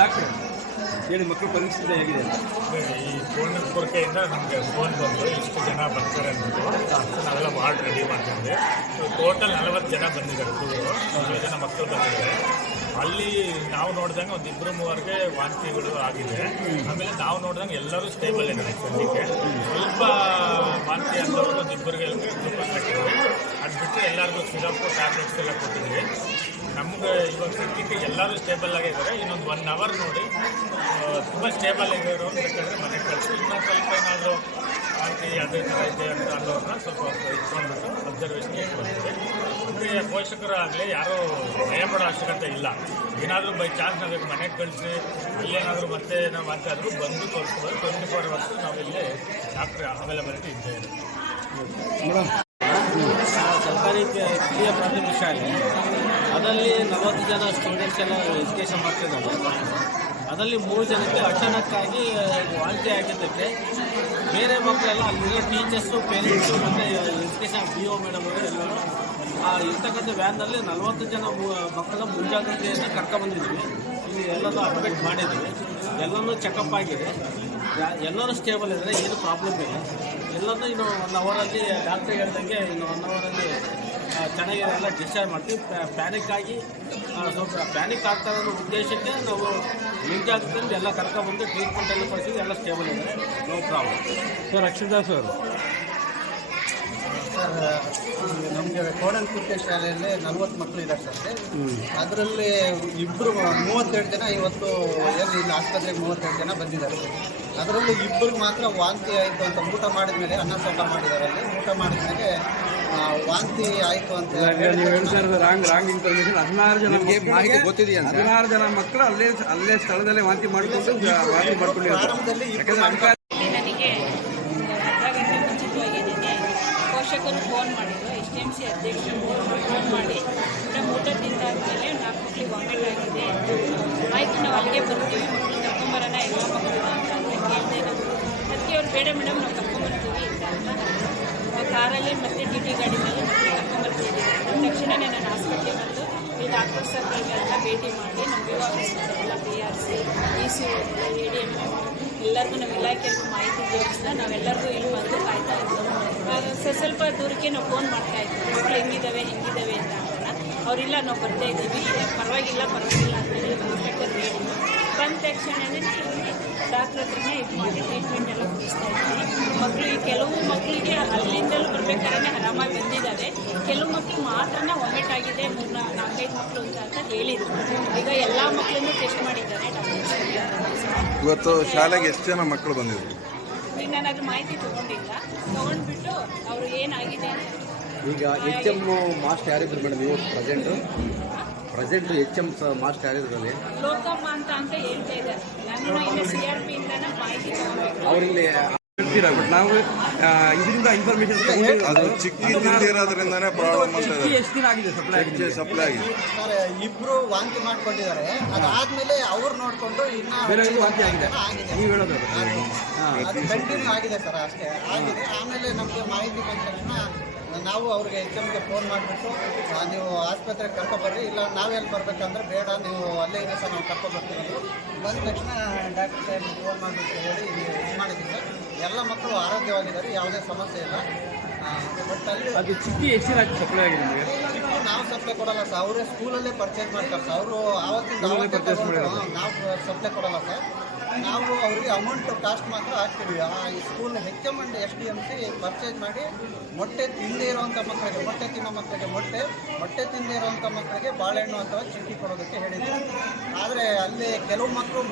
ಡಾಕ್ಟ್ರೆ ಹೇಳಿ, ಮಕ್ಕಳು ಪರಿಸ್ಥಿತಿ ಹೇಗಿದೆ? ಈ ಫೋನ್ ಕೊರತೆಯಿಂದ ನಮಗೆ ಫೋನ್ ಬಂದು ಇಷ್ಟು ಜನ ಬರ್ತಾರೆ ಅಂದ್ಬಿಟ್ಟು ನಾವೆಲ್ಲ ವಾರ್ಡ್ ರೆಡಿ ಮಾಡ್ತಿದ್ವಿ. ಟೋಟಲ್ 40 ಜನ ಬಂದಿದ್ದಾರೆ, 40 ಜನ ಮಕ್ಕಳು ಬಂದಿದ್ದಾರೆ. ಅಲ್ಲಿ ನಾವು ನೋಡಿದಂಗೆ ಒಂದು 2-3 ವಾಂತಿಗಳು ಆಗಿದೆ. ಆಮೇಲೆ ನಾವು ನೋಡಿದಂಗೆ ಎಲ್ಲರೂ ಸ್ಟೇಬಲ್ ಇದ್ದಾರೆ. ಸದ್ಯಕ್ಕೆ ಸ್ವಲ್ಪ ವಾಂತಿ ಅಂದವರು ಒಂದು 2 ಗ್ಲೂಕೋಸ್ ಹಾಕಿದ್ವಿ. ಅದು ಬಿಟ್ಟರೆ ಎಲ್ಲರಿಗೂ ಸಿರಪ್ಪು ಟ್ಯಾಬ್ಲೆಟ್ಸ್ ಎಲ್ಲ ಕೊಟ್ಟಿದ್ವಿ. ನಮ್ಗೆ ಇವಾಗ ಸದ್ಯಕ್ಕೆ ಎಲ್ಲರೂ ಸ್ಟೇಬಲ್ ಆಗಿದ್ದಾರೆ. ಇನ್ನೊಂದು 1 ಅವರ್ ನೋಡಿ ತುಂಬ ಸ್ಟೇಬಲ್ ಆಗಿರೋ ಬೇಕಾದರೆ ಮನೆಗೆ ಕಳಿಸಿ. ಇನ್ನೊಂದು ಸ್ವಲ್ಪ ಏನಾದರೂ ವಾಂತಿ ಅದೇ ಥರ ಇದೆ ಅಂತ ಅನ್ನೋರನ್ನ ಸ್ವಲ್ಪ ಇಟ್ಕೊಂಡ್ಬಿಟ್ಟು ಅಬ್ಸರ್ವೇಷನ್ಗೆ ಇಟ್ಕೊಳ್ತೀವಿ. ಅಂದರೆ ಪೋಷಕರಾಗಲಿ ಯಾರೂ ಭಯಪಡೋ ಅವಶ್ಯಕತೆ ಇಲ್ಲ. ಏನಾದರೂ ಬೈ ಚಾನ್ಸ್ ನಾವೀಗ ಮನೆಗೆ ಕಳಿಸಿ ಇಲ್ಲೇನಾದರೂ ಮತ್ತೆ ನಾವು ಅಂತಾದರೂ ಬಂದು ತೋರಿಸ್ಬೋದು. 24 hours ನಾವಿಲ್ಲಿ ಡಾಕ್ಟ್ರ್ ಅವೈಲಬಿಲಿಟಿ ಇದ್ದೇ ಇದೆ. ಸರ್ಕಾರಿ ಕಿರಿಯ ಪ್ರಾಥಮಿಕ ಶಾಲೆ ಅದರಲ್ಲಿ 40 ಜನ ಸ್ಟೂಡೆಂಟ್ಸ್ ಎಲ್ಲ ಎಜುಕೇಷನ್ ಮಾಡ್ತಿದ್ದಾರೆ. ಅದರಲ್ಲಿ 3 ಜನಕ್ಕೆ ಅಚಾನಕ್ಕಾಗಿ ವಾಂತಿ ಆಗಿದ್ದಕ್ಕೆ ಬೇರೆ ಮಕ್ಕಳೆಲ್ಲ ಅಲ್ಲಿರೋ ಟೀಚರ್ಸು, ಪೇರೆಂಟ್ಸು ಮತ್ತು ಎಜುಕೇಷನ್ BO ಮೇಡಮ್ ಅವರು ಎಲ್ಲರೂ ಇರ್ತಕ್ಕಂಥ ವ್ಯಾನ್ನಲ್ಲಿ 40 ಜನ ಮಕ್ಕಳ ಮುಂಜಾಗ್ರತೆಯನ್ನು ಕರ್ಕೊಂಡ್ಬಂದಿದ್ವಿ. ಇಲ್ಲಿ ಎಲ್ಲರೂ ಅಡ್ಮಿಟ್ ಮಾಡಿದ್ವಿ. ಎಲ್ಲನೂ ಚೆಕಪ್ ಆಗಿದೆ. ಎಲ್ಲರೂ ಸ್ಟೇಬಲ್ ಇದ್ದಾರೆ, ಏನು ಪ್ರಾಬ್ಲಮ್ ಇಲ್ಲ. ಎಲ್ಲನೂ ಇನ್ನು 1 ಅವರಲ್ಲಿ ಡಾಕ್ಟ್ರ್ ಹೇಳ್ದಂಗೆ ಇನ್ನು 1 ಅವರಲ್ಲಿ ಚೆನ್ನಾಗಿ ಎಲ್ಲ ಡಿಸ್ಚಾರ್ಜ್ ಮಾಡ್ತೀವಿ. ಪ್ಯಾನಿಕ್ ಆಗಿ ಸ್ವಲ್ಪ ಪ್ಯಾನಿಕ್ ಆಗ್ತಾರೆ ಅನ್ನೋ ಉದ್ದೇಶಕ್ಕೆ ನಾವು ಮುಂಜಾಗ್ರತೆಯಿಂದ ಎಲ್ಲ ಕರ್ಕೊಂಡ್ಬಂದು ಟ್ರೀಟ್ಮೆಂಟ್ ಎಲ್ಲ ಕೊಡ್ತೀವಿ. ಎಲ್ಲ ಸ್ಟೇಬಲ್ ಇದೆ, ನೋ ಪ್ರಾಬ್ಲಮ್. ಸರ್ ಅಕ್ಷರದಾಸ್ ಅವರು ಸರ್, ನಮಗೆ ಕೋಡನ್ಕುರ್ಕೆ ಶಾಲೆಯಲ್ಲಿ 40 ಮಕ್ಕಳು ಇದ್ದಾರೆ ಸರ್. ಅದರಲ್ಲಿ 32 ಜನ ಇವತ್ತು ಏನು ಇಲ್ಲಿ ಆಸ್ಪತ್ರೆಗೆ 32 ಜನ ಬಂದಿದ್ದಾರೆ. ಅದರಲ್ಲಿ 2 ಮಾತ್ರ ವಾಂತಿ ಆಯಿತು ಅಂತ ಊಟ ಮಾಡಿದ ಮೇಲೆ, ಅನ್ನ ಸಾಂಬಾರು ಮಾಡಿದ್ದಾರೆ. ಅಲ್ಲಿ ಊಟ ಮಾಡಿದ ಮೇಲೆ ವಾಂತಿ ಆಯಿತು ಅಂತ ನೀವು ಹೇಳ್ತಾ ಇರೋದು ರಾಂಗ್ ಇನ್ಫಾರ್ಮೇಶನ್. 16 ಜನ ಮಾಹಿತಿ ಗೊತ್ತಿದೆಯಾ? 16 ಜನ ಮಕ್ಕಳು ಅಲ್ಲೇ ಸ್ಥಳದಲ್ಲೇ ವಾಂತಿ ಮಾಡ್ಕೊಂಡಿದ್ದಾರೆ. ಪ್ರಾರಂಭದಲ್ಲಿ ನನಗೆ ಅರ್ಧ ಗಂಟೆ ಮುಂಚಿತವಾಗಿ ಪೋಷಕರು ಫೋನ್ ಮಾಡಿದ್ರು. STMC ಅಧ್ಯಕ್ಷರು ಫೋನ್ ಮಾಡಿ ಮೇಡಮ್ ಊಟ ತಿಂದಾದ್ಮೇಲೆ 4 ಮಕ್ಕಳಿಗೆ ವಾಮಿಟ್ ಆಗಿದೆ, ಆಯಿತು ನಾವು ಅಲ್ಲಿಗೆ ಬರ್ತೀವಿ, ಮಕ್ಕಳು ಕರ್ಕೊಂಬರೋಣ ಎಲ್ಲ ಮಕ್ಕಳು ಅಂತ ಕೇಳಿದೆ ನಾನು. ಅದಕ್ಕೆ ಅವ್ರು ಬೇಡ ಮೇಡಮ್ ನಾವು ಕರ್ಕೊಂಬರ್ತೀವಿ ಅಂತ ಕಾರಲ್ಲಿ ಮತ್ತು TT ಗಾಡಿ ಮೇಲೆ ಮಕ್ಕಳು ಕರ್ಕೊಂಬರ್ತೀವಿ. ತಕ್ಷಣವೇ ನಾನು ಹಾಸ್ಪಿಟ್ಲಿಗೆ ಬಂದು ಈ ಡಾಕ್ಟರ್ ಸರ್ಗಳನ್ನೆಲ್ಲ ಭೇಟಿ ಮಾಡಿ ನಮ್ಮ ವಿಭಾಗ BRC EC ADM ಎಲ್ಲರಿಗೂ ನಮ್ಮ ಇಲಾಖೆಗೂ ಮಾಹಿತಿ ಜೋಡಿಸ್ತಾ ನಾವೆಲ್ಲರಿಗೂ ಇಲ್ಲಿ ಬಂದು ಕಾಯ್ತಾ ಇದ್ವಿ. ಸ್ವಲ್ಪ ದೂರಕ್ಕೆ ನಾವು ಫೋನ್ ಮಾಡ್ತಾ ಇದ್ವಿ, ಮಕ್ಕಳು ಹೆಂಗಿದ್ದಾವೆ ಅಂತ ಅವರಿಲ್ಲ ನಾವು ಬರ್ತಾ ಇದ್ದೀವಿ, ಪರವಾಗಿಲ್ಲ ಅಂತೇಳಿ ಇನ್ಸ್ಪೆಕ್ಟರ್ ಹೇಳಿ ಬಂದ ತಕ್ಷಣವೇ ಡಾಕ್ಟ್ರ್ ಹತ್ರನೇ ಇದು ಮಾಡಿ ಟ್ರೀಟ್ಮೆಂಟ್ ಎಲ್ಲ ಕೊಡಿಸ್ತಾ ಇದ್ದೀವಿ. ಮಕ್ಕಳಿಗೆ ಕೆಲವು ಮಕ್ಕಳಿಗೆ ಅಲ್ಲಿಂದಲೂ ಬರ್ಬೇಕಾದ್ರೆ ಆರಾಮಾಗಿ ಬಂದಿದ್ದಾರೆ. ಕೆಲವು ಮಕ್ಕಳು ಮಾತ್ರ ವಾಮಿಟ್ ಆಗಿದೆ 4-5 ಮಕ್ಕಳು ಅಂತ ಹೇಳಿದರು. ಈಗ ಎಲ್ಲ ಮಕ್ಕಳನ್ನು ಟೆಸ್ಟ್ ಮಾಡಿದ್ದಾರೆ ಡಾಕ್ಟರ್. ಇವತ್ತು ಶಾಲೆಗೆ ಎಷ್ಟು ಜನ ಮಕ್ಕಳು ಬಂದಿದ್ರು? ಈಗ ನಾನು ಅದ್ರ ಮಾಹಿತಿ ತೊಗೊಂಡ್ಬಿಟ್ಟು ಅವರು ಏನಾಗಿದೆ ಈಗ HM ಮಾಸ್ಟರ್ ಯಾರಿದ್ರು ಮೇಡಮ್ ಇವತ್ತು ಪ್ರೆಸೆಂಟ್ HM ಮಾಸ್ಟರ್ ಯಾರಿದ್ರಲ್ಲಿ? ಲೋಕಮ್ಮ ಅಂತ ಹೇಳ್ತಾ ಇದ್ದಾರೆ. ನಾನು ಇನ್ನು CRP ಇಂದ ಮಾಹಿತಿ ತಗೋಬೇಕು. ಅವರಲ್ಲಿ ಬಟ್ ನಾವು ಇದರಿಂದ ಇನ್ಫಾರ್ಮೇಶನ್ ಅದು ಚಿಕ್ಕಿ ತಿಂದಿರೋದ್ರಿಂದಾನೇ ಪ್ರಾಬ್ಲಮ್ ಅಂತ ಇದೆ. ಎಷ್ಟು ದಿನ ಆಗಿದೆ ಸಪ್ಲೈ ಆಗಿದೆ ಸರ್. 2 ವಾಂತಿ ಮಾಡ್ಕೊಂಡಿದ್ದಾರೆ. ಅದಾದ್ಮೇಲೆ ಅವ್ರು ನೋಡಿಕೊಂಡು ಬೇರೆಯವ್ರಿಗೂ ವಾಂತಿ ಆಗಿದೆ. ನೀವು ಹೇಳೋದು ಅದು ಕಂಟಿನ್ಯೂ ಆಗಿದೆ ಸರ್, ಅಷ್ಟೇ ಆಗಿದೆ. ಆಮೇಲೆ ನಮಗೆ ಮಾಹಿತಿ ಬಂದ ತಕ್ಷಣ ನಾವು ಅವ್ರಿಗೆ HMಗೆ ಫೋನ್ ಮಾಡಿಬಿಟ್ಟು ನೀವು ಆಸ್ಪತ್ರೆಗೆ ಕರ್ಕೊಬರ್ರಿ, ಇಲ್ಲ ನಾವೆಲ್ಲಿ ಬರಬೇಕಂದ್ರೆ ಬೇಡ ನೀವು ಅಲ್ಲೇ ಇದೆ ಸರ್, ನಾವು ಕರ್ಕೊಬರ್ತೀವಿ ಅಂದರು. ಬಂದ ತಕ್ಷಣ ಡಾಕ್ಟರ್ ಸಾಹೇಬ್ ಫೋನ್ ಮಾಡಿಬಿಟ್ಟು ಹೇಳಿ ಇದು ಮಾಡಿದ್ದೀವಿ ಸರ್. ಎಲ್ಲ ಮಕ್ಕಳು ಆರೋಗ್ಯವಾಗಿದ್ದಾರೆ, ಯಾವುದೇ ಸಮಸ್ಯೆ ಇಲ್ಲ. ಬಟ್ ಅಲ್ಲಿ ಅದು ಚಿಕ್ಕಿ ಎಷ್ಟು ದಿನ ಸಪ್ಲೈ ಆಗಿದೆ ನಿಮಗೆ? ಚಿಕ್ಕು ನಾವು ಸಪ್ಲೈ ಕೊಡಲ್ಲ ಸರ್, ಅವರೇ ಸ್ಕೂಲಲ್ಲೇ ಪರ್ಚೇಸ್ ಮಾಡ್ತಾರೆ ಸರ್. ಅವರು ನಾವು ಸಪ್ಲೈ ಕೊಡಲ್ಲ ಸರ್. ನಾವು ಅವರಿಗೆ ಅಮೌಂಟ್ ಕಾಸ್ಟ್ ಮಾತ್ರ ಹಾಕ್ತೀವಿ. ಈ school HM and SDMC purchase ಮಾಡಿ ಮೊಟ್ಟೆ ತಿಂದೇ ಇರೋವಂಥ ಮಕ್ಕಳಿಗೆ, ಮೊಟ್ಟೆ ತಿನ್ನೋ ಮಕ್ಕಳಿಗೆ ಮೊಟ್ಟೆ ತಿಂದೇ ಇರೋವಂಥ ಮಕ್ಕಳಿಗೆ ಬಾಳೆಹಣ್ಣು ಅಥವಾ ಚಿಕ್ಕಿ ಕೊಡೋದಕ್ಕೆ ಹೇಳಿದ್ದೀವಿ. ಆದರೆ ಅಲ್ಲಿ ಕೆಲವು ಮಕ್ಕಳು